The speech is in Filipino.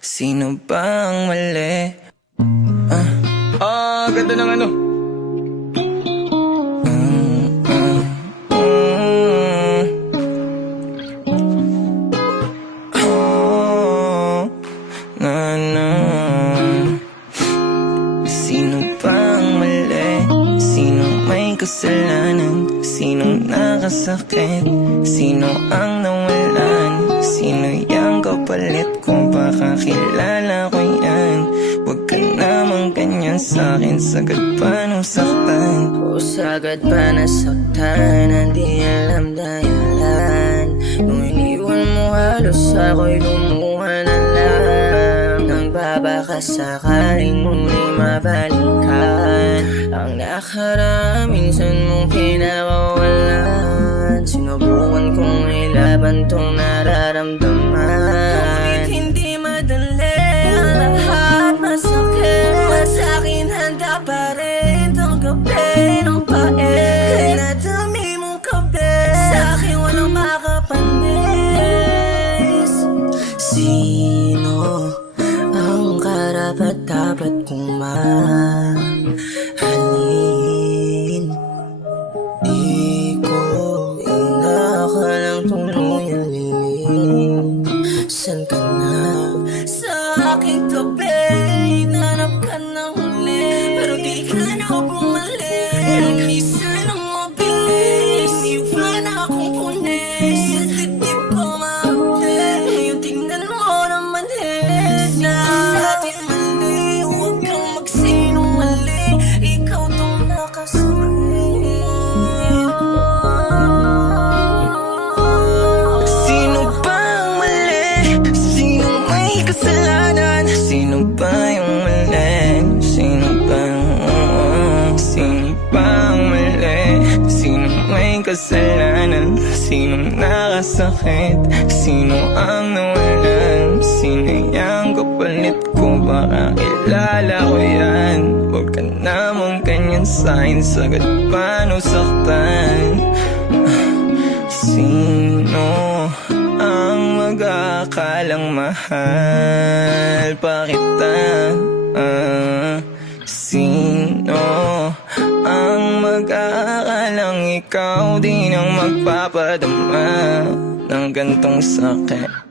Sino ba ang mali? Ganda ng ano. Na na. Sino ba ang mali? Sino may kasalanan? Sinong nakasakit? Sino ang nawalan? Sino yang kapalit? Kung baka kilala ko yan, huwag ka namang ganyan sa'kin. Sagad pa nung saktan, Sagad pa nasaktan, hindi alam dahilan. Nung iniwan mo halos ako'y lumuha na lang. Nang babaka sakaling muli mabalikan ang nakaraan, minsan mong pinakawalan. Sinubukan kong ilaban tong nararamdaman. Hindi madali ang lahat, masakit. Sa'kin handa pa rin tong gabi ng pait. Kaya dami mong kabe, sa'kin walang makapanis. Sino ang karapat-dapat kong mahalin? Di ko inakalang tuluyan lilim. San ka na? Sa aking tabi, hinanap ka ng huli, pero di ka na bumalik. Nung isa nang mabilis, iniwan akong punis. Sa dibdib ko mahuli, ngayon tingnan mo naman sa ating mali, huwag kang magsinungaling. Ikaw tong nakasakit. sino ba ang mali? Sino may kasalanan? Sino ba yung mali? Sino ba ang mali? Sino may kasalanan? Sino nakasakit? Sino ang nawalan? Sino yung kapalit ko? Baka kilala ko yan, huwag ka namang ganyan sa'kin. Sagad pa nung saktan. Sino ang mag-aakalang mahal pa kita? Sino ang mag-aakalang ikaw din ang magpapadama ng gantong sakit?